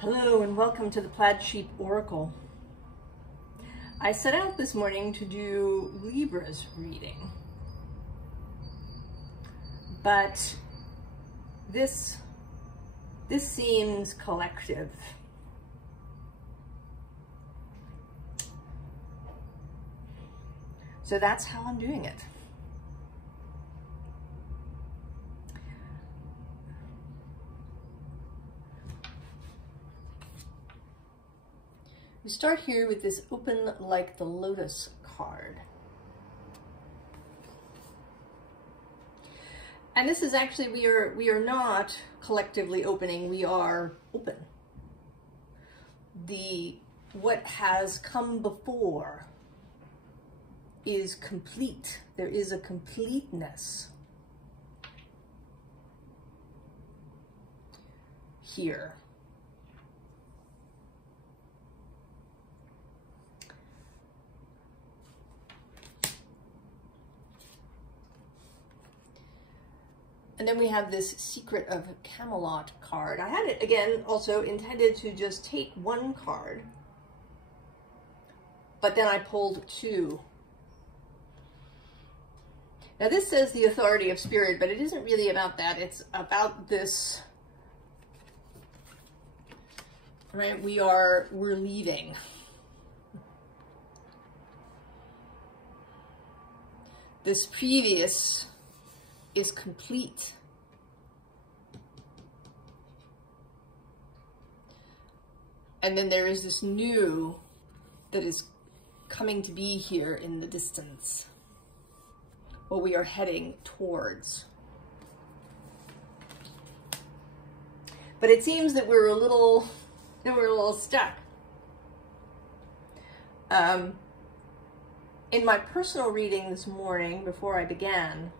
Hello and welcome to the Plaid Sheep Oracle. I set out this morning to do Libra's reading, but this seems collective. So that's how I'm doing it. We start here with this Open Like the Lotus card. And this is actually, we are not collectively opening, we are open. What has come before is complete. There is a completeness here. And then we have this Secret of Camelot card. I had it, again, also intended to just take one card, but then I pulled two. Now this says the authority of spirit, but it isn't really about that. It's about this, right? We're leaving. This previous is complete. And then there is this new that is coming to be here in the distance, what we are heading towards. But it seems that we're a little stuck. In my personal reading this morning, before I began,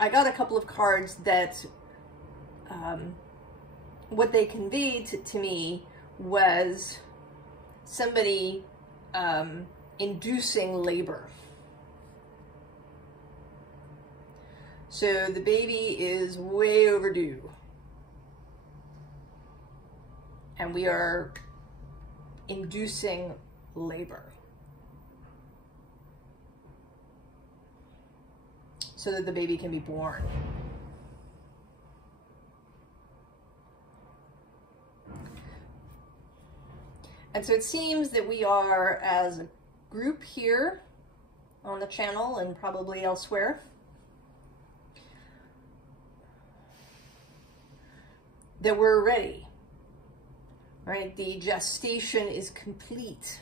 I got a couple of cards that what they conveyed to me was somebody inducing labor. So the baby is way overdue, and we are inducing labor so that the baby can be born. And so it seems that we are, as a group here on the channel and probably elsewhere, that we're ready, right? The gestation is complete,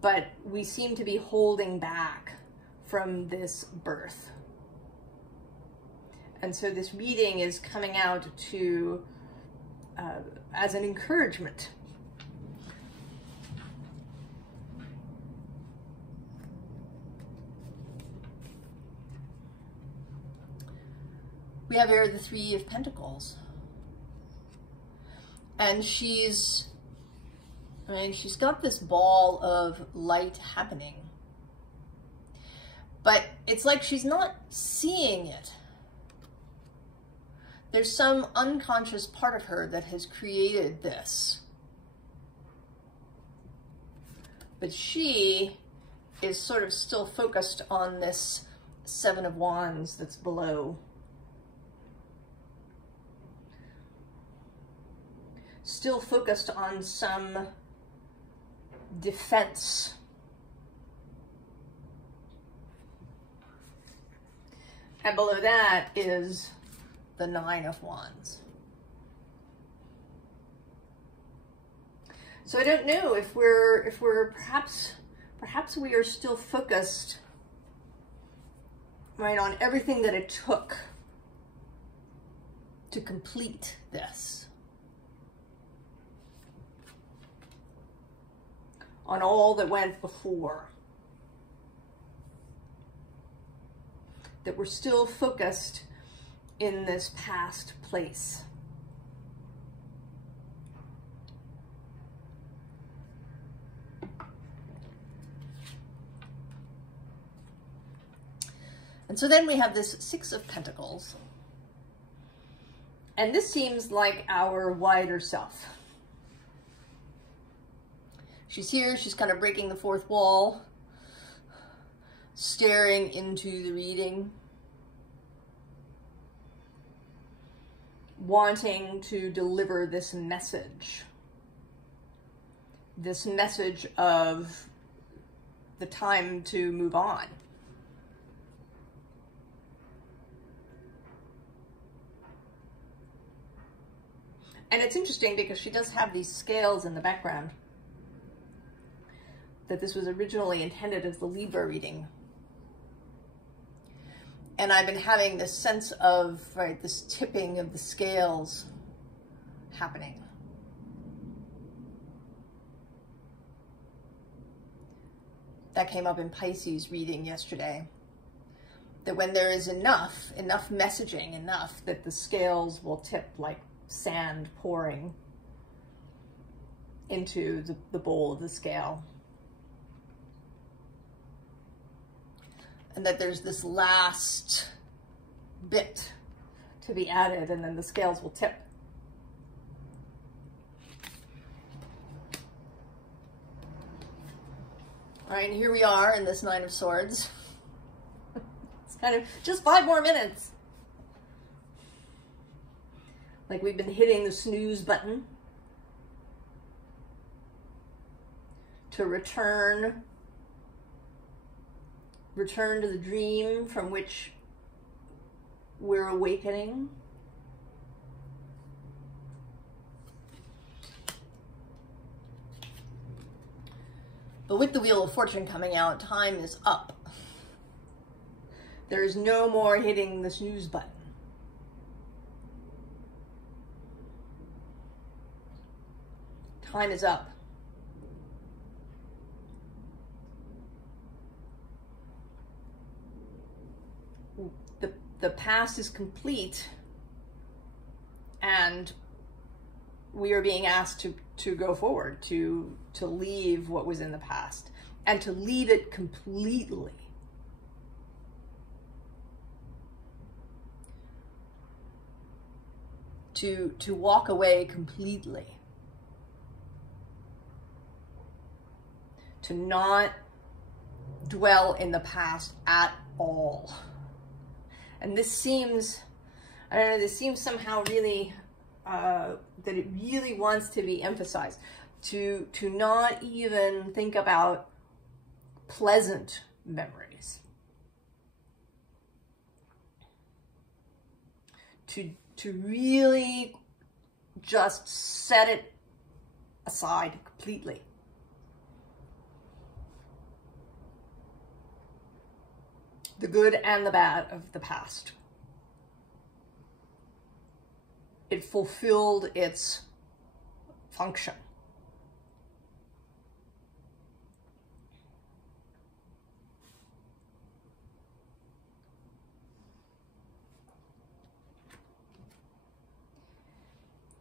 but we seem to be holding back from this birth. And so this reading is coming out to as an encouragement. We have here the Three of Pentacles. And she's got this ball of light happening. But it's like she's not seeing it. There's some unconscious part of her that has created this. But she is sort of still focused on this Seven of Wands that's below. Still focused on some defense. And below that is the Nine of Wands. So I don't know if we're perhaps we are still focused, right, on everything that it took to complete this. On all that went before. That we're still focused in this past place. And so then we have this Six of Pentacles. And this seems like our wider self. She's here, she's kind of breaking the fourth wall, staring into the reading, wanting to deliver this message of the time to move on. And it's interesting because she does have these scales in the background, that this was originally intended as the Libra reading. And I've been having this sense of, right, this tipping of the scales happening. That came up in Pisces reading yesterday. That when there is enough messaging, enough that the scales will tip like sand pouring into the bowl of the scale. And that there's this last bit to be added, and then the scales will tip. All right, and here we are in this Nine of Swords. It's kind of just 5 more minutes. Like we've been hitting the snooze button to return to the dream from which we're awakening. But with the Wheel of Fortune coming out, time is up. There is no more hitting the snooze button. Time is up. The past is complete, and we are being asked to go forward, to leave what was in the past, and to leave it completely. To walk away completely. To not dwell in the past at all. And this seems, I don't know, this seems somehow really, that it really wants to be emphasized. To not even think about pleasant memories. To really just set it aside completely. The good and the bad of the past. It fulfilled its function.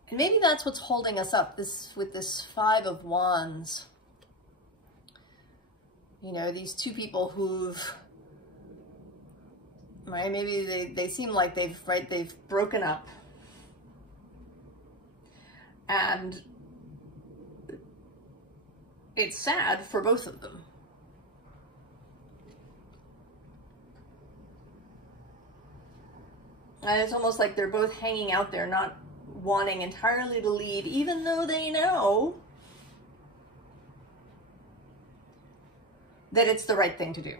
And maybe that's what's holding us up with this Five of Wands. You know, these two people who've, right, maybe they seem like they've broken up. And it's sad for both of them. And it's almost like they're both hanging out there, not wanting entirely to leave, even though they know that it's the right thing to do.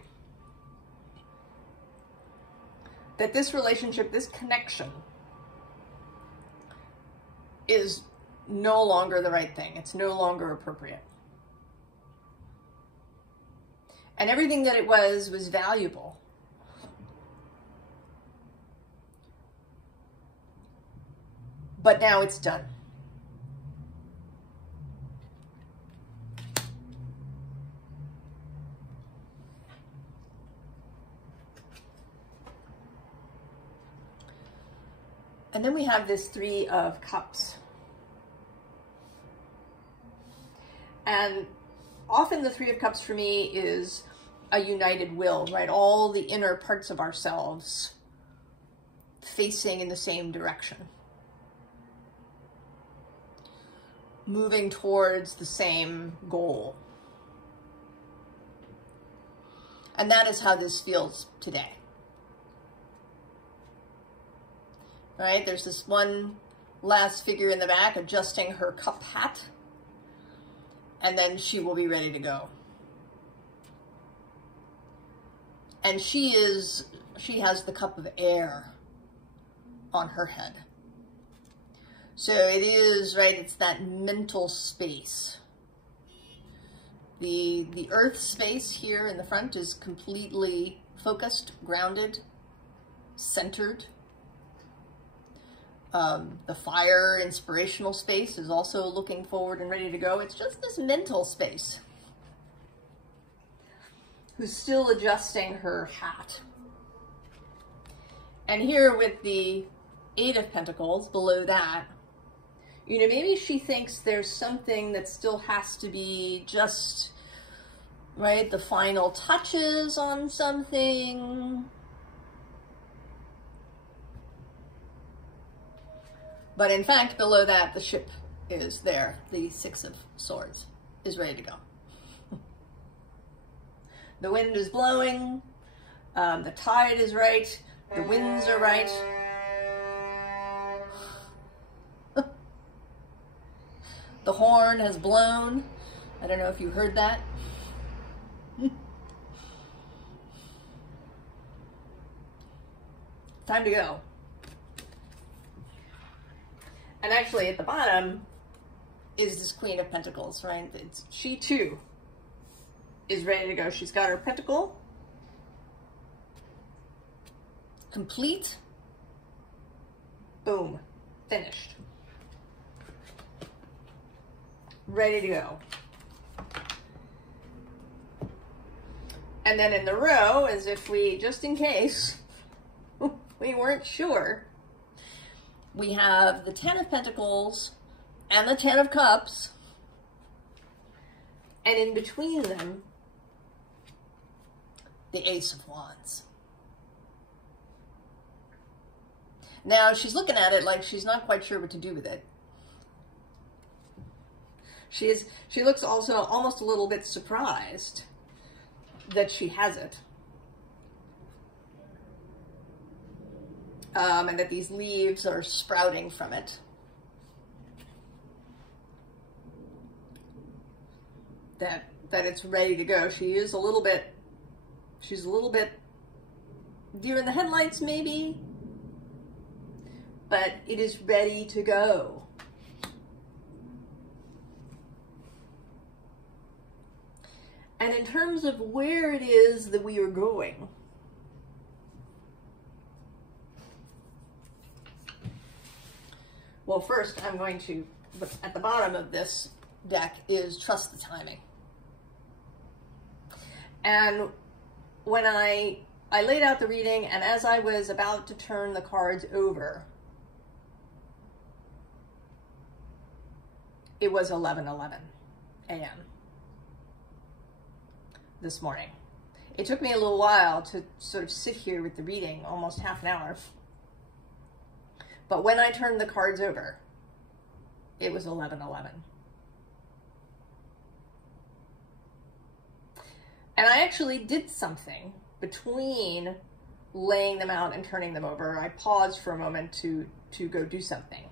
That this relationship, this connection, is no longer the right thing. It's no longer appropriate. And everything that it was valuable. But now it's done. And then we have this Three of Cups. And often the Three of Cups for me is a united will, right? All the inner parts of ourselves facing in the same direction. moving towards the same goal. And that is how this feels today. Right? There's this one last figure in the back adjusting her cup hat, and then she will be ready to go. And she has the cup of air on her head. So it is, right, it's that mental space. The earth space here in the front is completely focused, grounded, centered. The fire inspirational space is also looking forward and ready to go. It's just this mental space who's still adjusting her hat. And here with the Eight of Pentacles below that, you know, maybe she thinks there's something that still has to be just, right, the final touches on something. But in fact, below that, the ship is there. The Six of Swords is ready to go. The wind is blowing. The tide is right. The winds are right. The horn has blown. I don't know if you heard that. Time to go. And actually at the bottom is this Queen of Pentacles, right? She too is ready to go. She's got her pentacle complete. Boom. Finished. Ready to go. And then in the row, as if we, just in case we weren't sure, we have the Ten of Pentacles and the Ten of Cups, and in between them, the Ace of Wands. Now, she's looking at it like she's not quite sure what to do with it. She looks also almost a little bit surprised that she has it. And that these leaves are sprouting from it. That it's ready to go. She's a little bit deer in the headlights maybe, but it is ready to go. And in terms of where it is that we are going, well, first I'm going to, at the bottom of this deck is trust the timing. And when I laid out the reading, and as I was about to turn the cards over, it was 11:11 a.m. this morning. It took me a little while to sort of sit here with the reading, almost half an hour. But when I turned the cards over, it was 11:11. And I actually did something between laying them out and turning them over. I paused for a moment to go do something.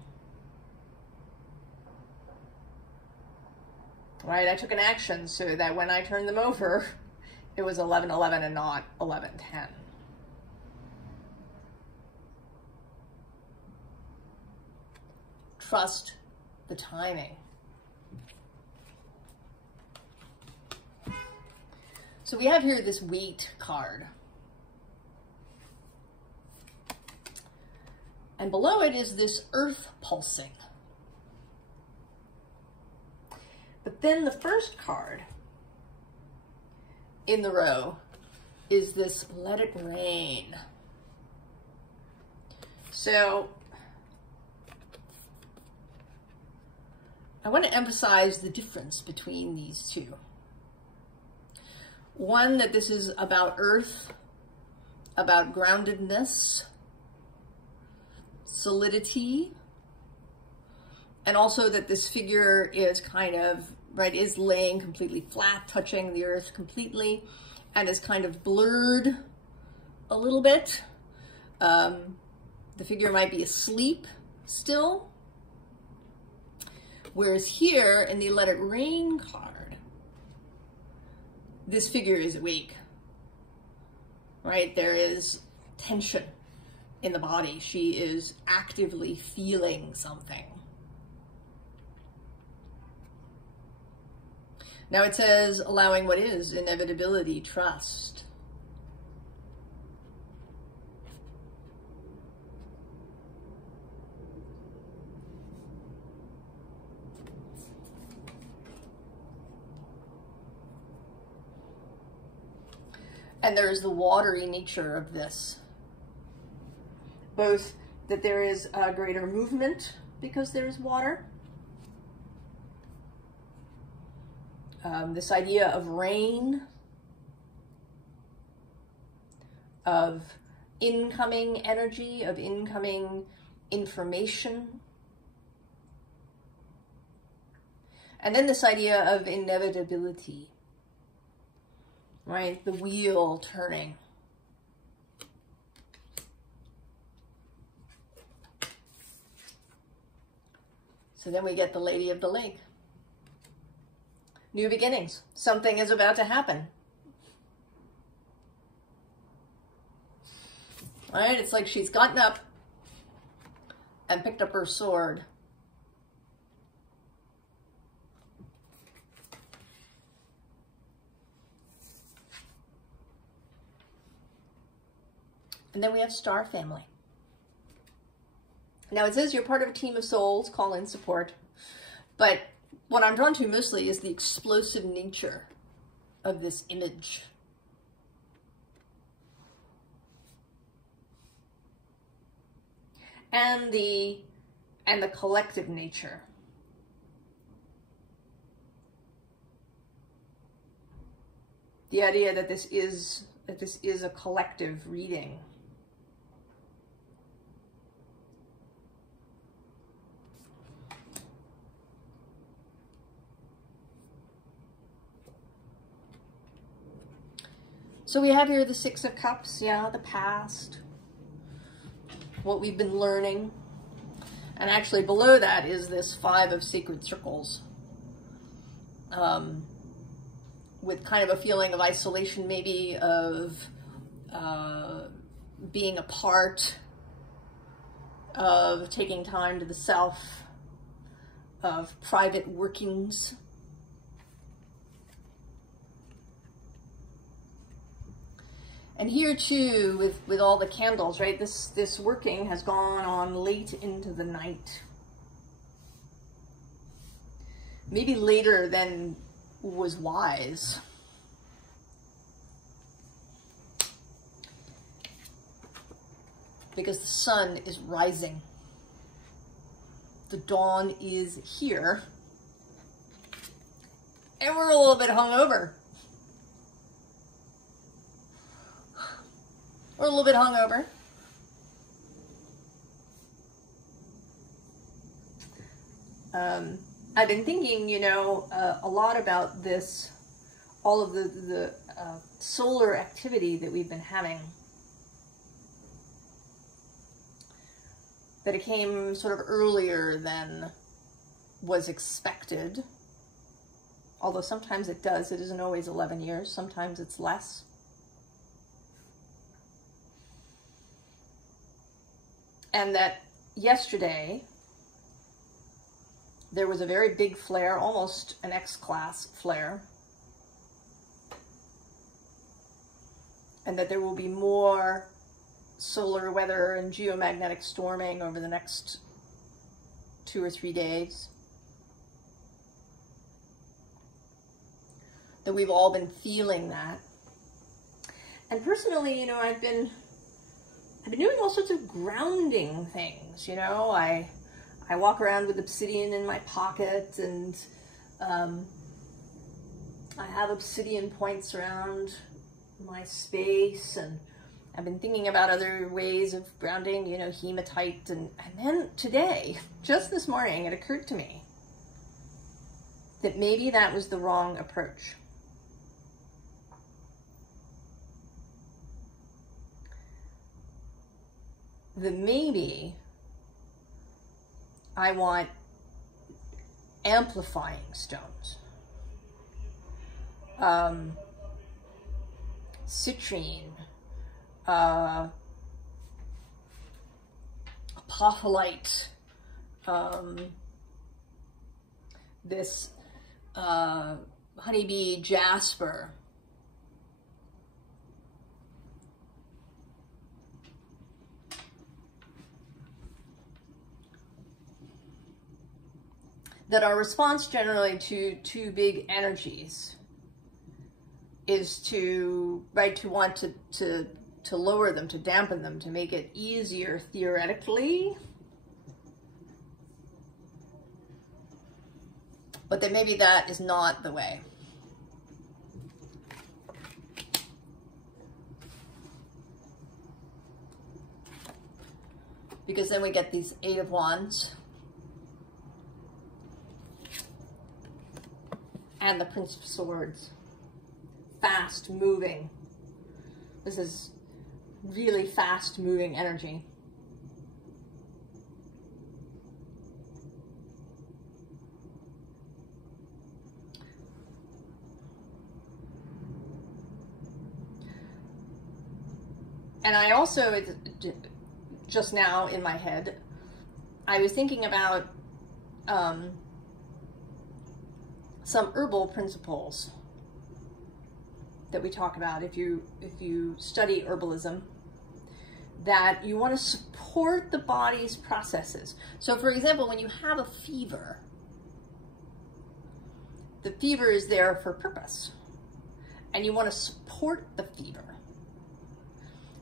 Right, I took an action so that when I turned them over, it was 11:11 and not 11:10. Trust the timing. So we have here this Waite card. And below it is this earth pulsing. But then the first card in the row is this let it rain. So I want to emphasize the difference between these two. One, that this is about earth, about groundedness, solidity, And also that this figure is kind of, right, is laying completely flat, touching the earth completely, and is kind of blurred a little bit. The figure might be asleep still. Whereas here in the Let It Rain card, this figure is awake, right? There is tension in the body. She is actively feeling something. Now it says, allowing what is inevitability, trust. And there's the watery nature of this. Both that there is a greater movement because there is water. This idea of rain, of incoming energy, of incoming information. And then this idea of inevitability. Right, the wheel turning. So then we get the Lady of the Lake. New beginnings. Something is about to happen. Right, it's like she's gotten up and picked up her sword. And then we have Star Family. Now it says you're part of a team of souls, call in support. But what I'm drawn to mostly is the explosive nature of this image. And the collective nature. The idea that this is a collective reading. So we have here the Six of Cups, yeah, the past, what we've been learning. And actually below that is this Five of Sacred Circles. With kind of a feeling of isolation, maybe, of being apart, of taking time to the self, of private workings. And here too, with all the candles, right, this working has gone on late into the night. Maybe later than was wise. Because the sun is rising. The dawn is here. And we're a little bit hungover. We're a little bit hungover. I've been thinking, you know, a lot about this, all of the solar activity that we've been having. That it came sort of earlier than was expected. Although sometimes it does. It isn't always 11 years. Sometimes it's less. And that yesterday, there was a very big flare, almost an X-class flare. And that there will be more solar weather and geomagnetic storming over the next 2 or 3 days. That we've all been feeling that. And personally, you know, I've been doing all sorts of grounding things, you know. I walk around with obsidian in my pocket, and I have obsidian points around my space, and I've been thinking about other ways of grounding, you know, hematite, and then today, just this morning, it occurred to me that maybe that was the wrong approach. That maybe I want amplifying stones. Citrine, apophyllite, this honeybee jasper, that our response generally to two big energies is to want to lower them, to dampen them, to make it easier theoretically, but that maybe that is not the way. Because then we get these Eight of Wands and the Prince of Swords. Fast moving. This is really fast moving energy. And I also, just now in my head, I was thinking about some herbal principles that we talk about if you study herbalism, that you want to support the body's processes. So for example, when you have a fever, the fever is there for purpose, and you want to support the fever.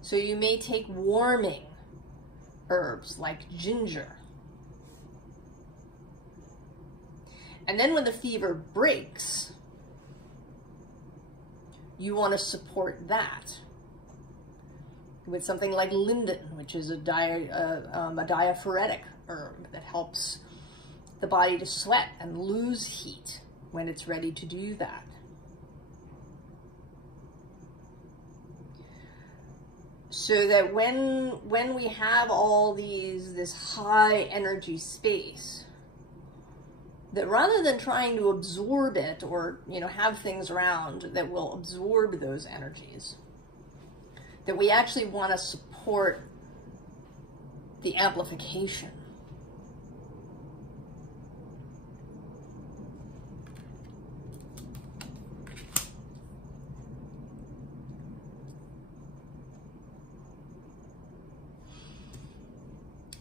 So you may take warming herbs like ginger. And then when the fever breaks, you want to support that with something like linden, which is a diaphoretic herb that helps the body to sweat and lose heat when it's ready to do that. So that when we have all this high energy space, that rather than trying to absorb it or, you know, have things around that will absorb those energies, that we actually want to support the amplification.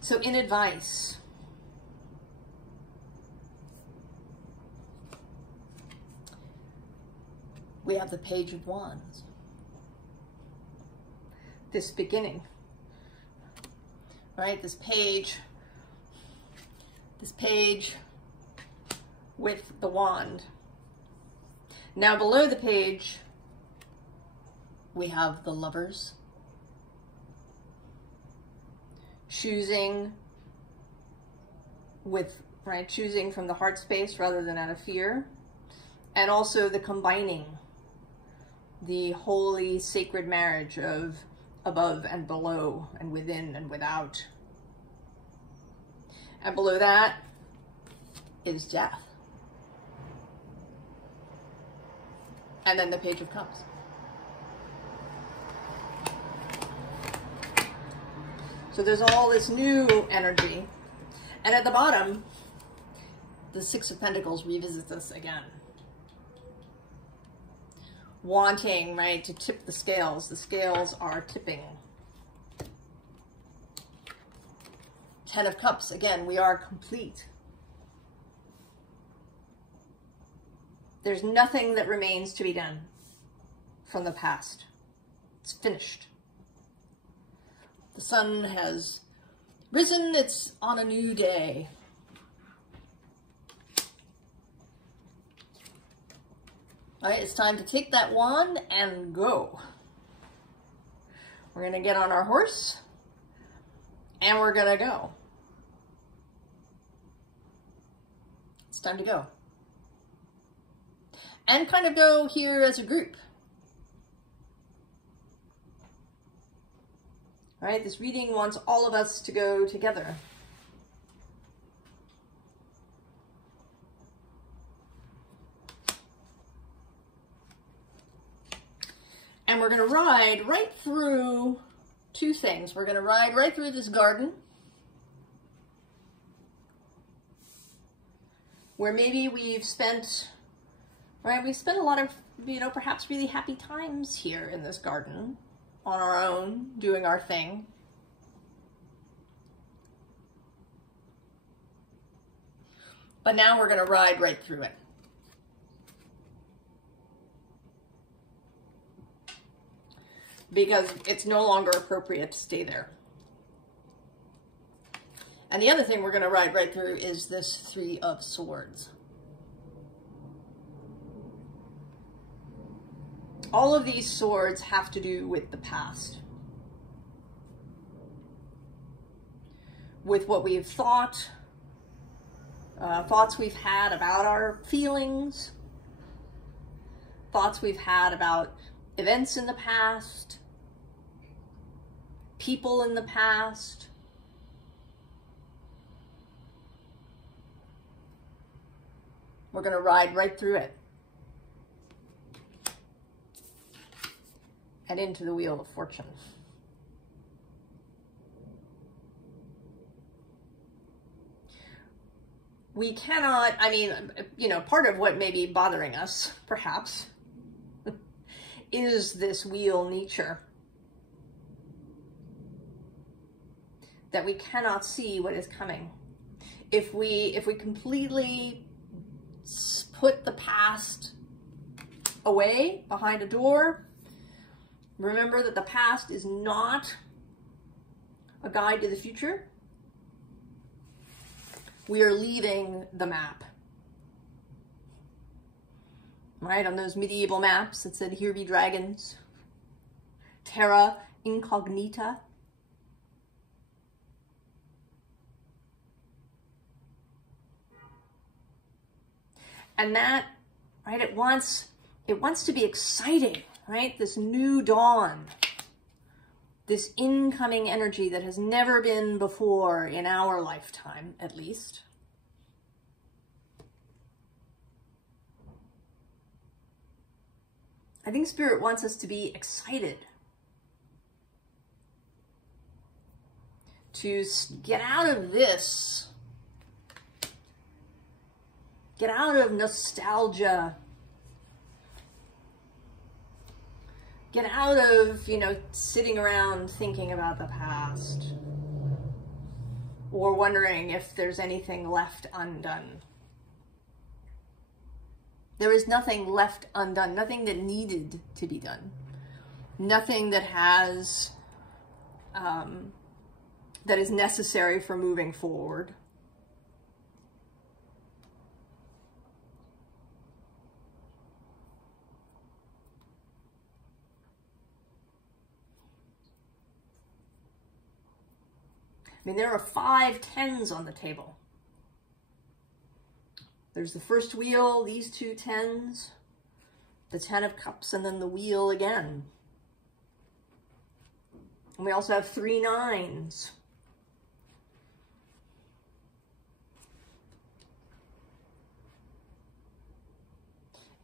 So in advice, we have the Page of Wands. This beginning, right? This page with the wand. Now below the page, we have the Lovers. Choosing choosing from the heart space rather than out of fear. And also the combining, the holy sacred marriage of above and below, and within and without. And below that is death. And then the Page of Cups. So there's all this new energy. And at the bottom, the Six of Pentacles revisits us again. Wanting, right, to tip the scales. The scales are tipping. Ten of Cups, again, we are complete. There's nothing that remains to be done from the past. It's finished. The sun has risen, it's on a new day. All right, it's time to take that wand and go. We're gonna get on our horse and we're gonna go. It's time to go. And kind of go here as a group. All right, this reading wants all of us to go together. And we're going to ride right through two things. We're going to ride right through this garden, where maybe we've spent a lot of, perhaps really happy times here in this garden on our own, doing our thing. But now we're going to ride right through it. Because it's no longer appropriate to stay there. And the other thing we're going to ride right through is this Three of Swords. All of these swords have to do with the past. With what we've thought, thoughts we've had about our feelings, thoughts we've had about events in the past, people in the past. We're going to ride right through it and into the Wheel of Fortune. We cannot, part of what may be bothering us, perhaps, is this wheel nature. That we cannot see what is coming. If we completely put the past away behind a door, remember that the past is not a guide to the future. We are leaving the map. Right, on those medieval maps that said, "Here be dragons, terra incognita." And that, right, it wants to be exciting, right? This new dawn, this incoming energy that has never been before in our lifetime, at least. I think Spirit wants us to be excited, to get out of this, get out of nostalgia, get out of, sitting around thinking about the past or wondering if there's anything left undone. There is nothing left undone, nothing that needed to be done, nothing that has, that is necessary for moving forward. There are 5 10s on the table. There's the first wheel, these 2 10s, the 10 of Cups, and then the wheel again. And we also have 3 9s.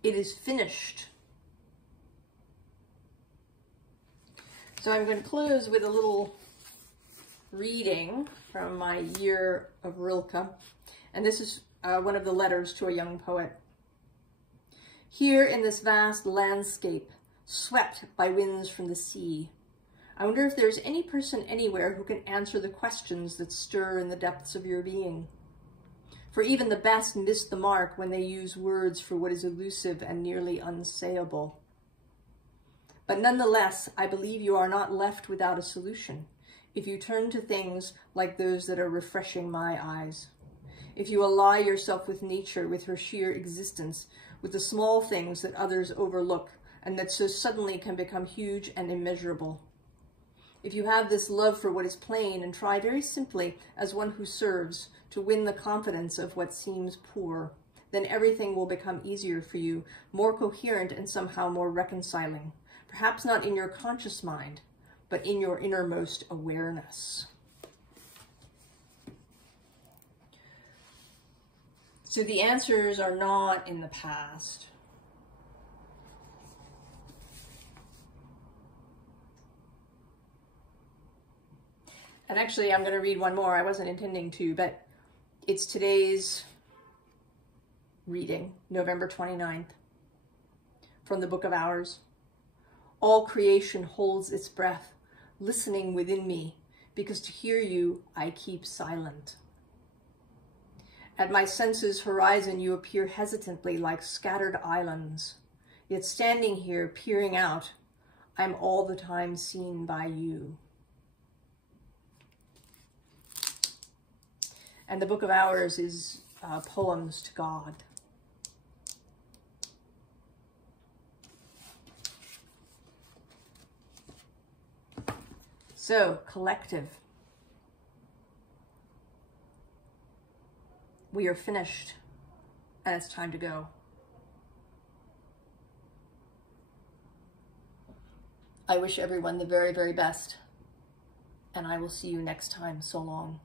It is finished. So I'm going to close with a little reading from my Year of Rilke. And this is one of the letters to a young poet. Here in this vast landscape, swept by winds from the sea, I wonder if there's any person anywhere who can answer the questions that stir in the depths of your being. For even the best miss the mark when they use words for what is elusive and nearly unsayable. But nonetheless, I believe you are not left without a solution if you turn to things like those that are refreshing my eyes. If you ally yourself with nature, with her sheer existence, with the small things that others overlook and that so suddenly can become huge and immeasurable. If you have this love for what is plain and try very simply as one who serves to win the confidence of what seems poor, then everything will become easier for you, more coherent and somehow more reconciling. Perhaps not in your conscious mind, but in your innermost awareness. So the answers are not in the past. And actually, I'm going to read one more. I wasn't intending to, but it's today's reading, November 29th, from the Book of Hours. All creation holds its breath, listening within me, because to hear you, I keep silent. At my senses' horizon, you appear hesitantly like scattered islands. Yet standing here, peering out, I'm all the time seen by you. And the Book of Hours is poems to God. So, collective. We are finished, and it's time to go. I wish everyone the very, very best, and I will see you next time. So long.